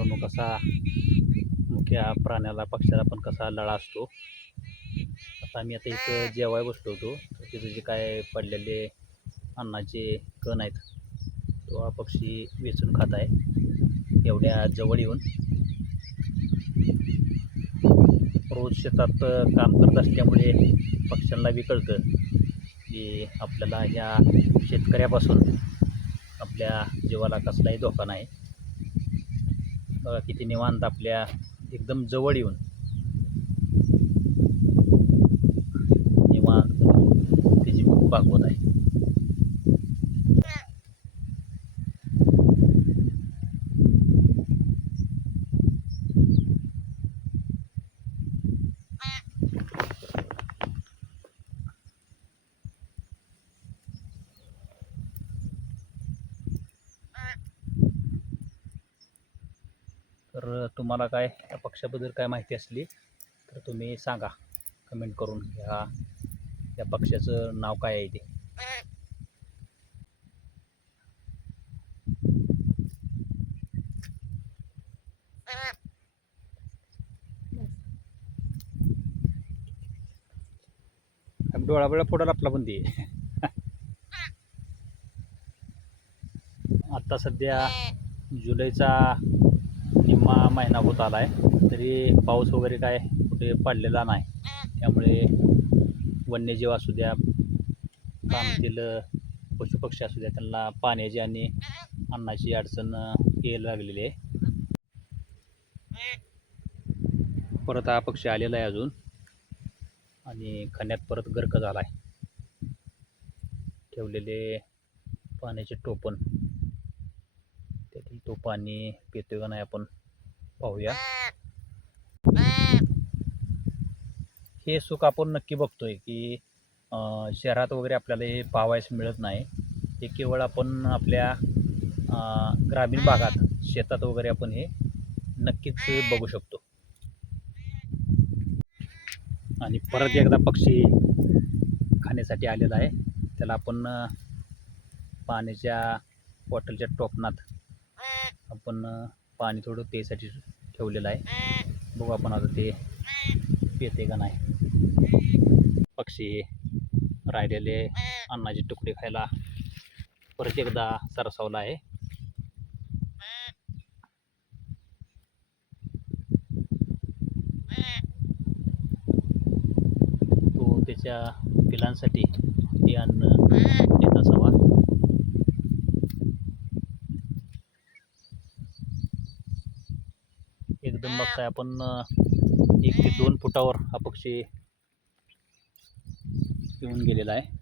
मित्रांनो, कसा मुख्या प्राण्याला पक्ष्याला पण कसा लळा असतो. आता आम्ही इथं जेवाय बसलो होतो, तर तिथे जे काय पडलेले अन्नाचे कण आहेत, तो हा पक्षी वेचून खात आहे एवढ्या जवळ येऊन. रोज शेतात काम करत असल्यामुळे पक्ष्यांना बी कळतं की आपल्याला ह्या शेतकऱ्यापासून आपल्या जीवाला कसलाही धोका नाही. बघा किती निवांत आपल्या एकदम जवळ येऊन निवांत त्याची भूक भागवत आहे. तर तुम्हाला काय या पक्ष्याबद्दल काय माहिती असली तर तुम्ही सांगा कमेंट करून. या पक्ष्याचं नाव काय आहे ते. डोळा बिळा फोडाल आपला पण ते. आत्ता सध्या जुलैचा निम्मा महिना होत आला आहे, तरी पाऊस वगैरे काय कुठे पडलेला नाही. त्यामुळे वन्यजीव असू द्या, रानातील पशुपक्षी असू द्या, त्यांना पाण्याची आणि अन्नाची अडचण यायला लागलेली आहे. परत हा पक्षी आलेला आहे अजून, आणि खण्यात परत गर्क झाला आहे. ठेवलेले पाण्याचे टोपण, त्यातील तो पाणी पितोय का नाही आपण पाहूया. हे सुख आपण नक्की बघतोय की शहरात वगैरे आपल्याला हे पाहावयास मिळत नाही. हे केवळ आपण आपल्या ग्रामीण भागात शेतात वगैरे आपण हे नक्कीच बघू शकतो. आणि परत एकदा पक्षी खाण्यासाठी आलेला आहे. त्याला आपण पाण्याच्या बॉटलच्या टोपणात आपण पाणी थोडं प्यायसाठी ठेवलेलं आहे. बघू आपण आता ते पिते का नाही. पक्षी राहिलेले अन्नाचे तुकडे खायला परत एकदा सरसावला आहे. तो त्याच्या पिलांसाठी हे अन्न देत असावा. एकदम बघताय आपण 1 ते 2 फुटावर हा पक्षी येऊन गेलेला आहे.